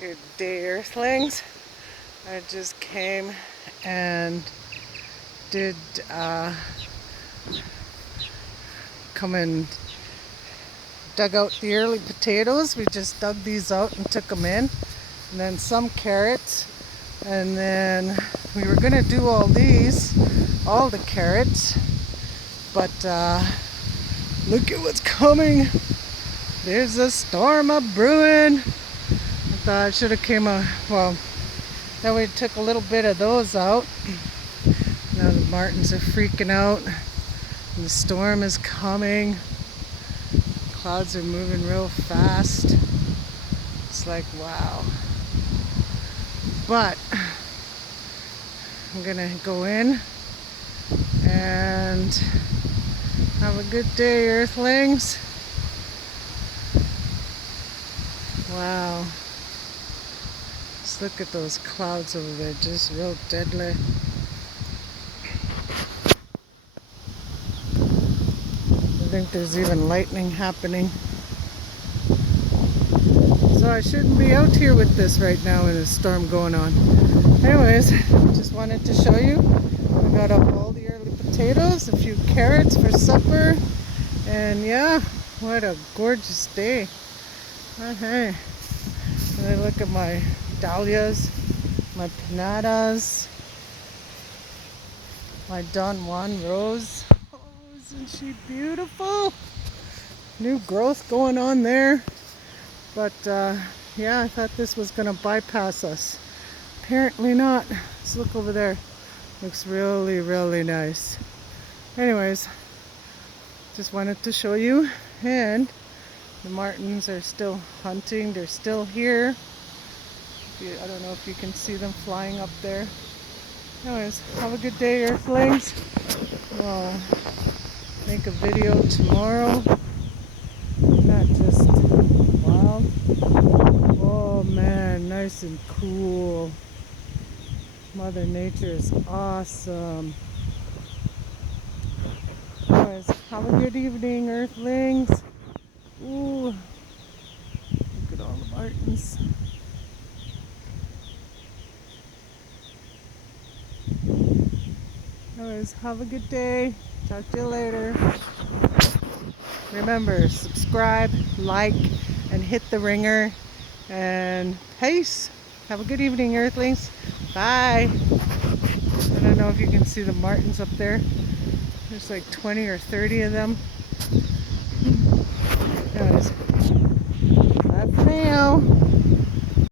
Good day, Earthlings. I just came and did come and dug out the early potatoes. We just dug these out and took them in, and then some carrots, and then we were gonna do all the carrots, but look at what's coming. There's a storm a brewing. I thought I should have came then we took a little bit of those out. Now the martins are freaking out. And the storm is coming. Clouds are moving real fast. It's like, wow. But I'm gonna go in and have a good day, Earthlings. Wow. Just look at those clouds over there, just real deadly. I think there's even lightning happening. So I shouldn't be out here with this right now with a storm going on. Anyways, just wanted to show you. We got up all the early potatoes, a few carrots for supper, and yeah, what a gorgeous day. Okay. And I look at my dahlias, my pinatas, my Don Juan rose. Oh, isn't she beautiful? New growth going on there. But yeah, I thought this was going to bypass us. Apparently not. Let's look over there. Looks really, really nice. Anyways, just wanted to show you. And the martins are still hunting. They're still here. I don't know if you can see them flying up there. Anyways, have a good day, Earthlings. I'll make a video tomorrow. Not just wild. Oh man, nice and cool. Mother Nature is awesome. Anyways, have a good evening, Earthlings. Ooh, look at all the martins. Anyways, have a good day. Talk to you later. Remember, subscribe, like, and hit the ringer. And peace. Have a good evening, Earthlings. Bye. I don't know if you can see the martins up there. There's like 20 or 30 of them. Anyways, bye for now.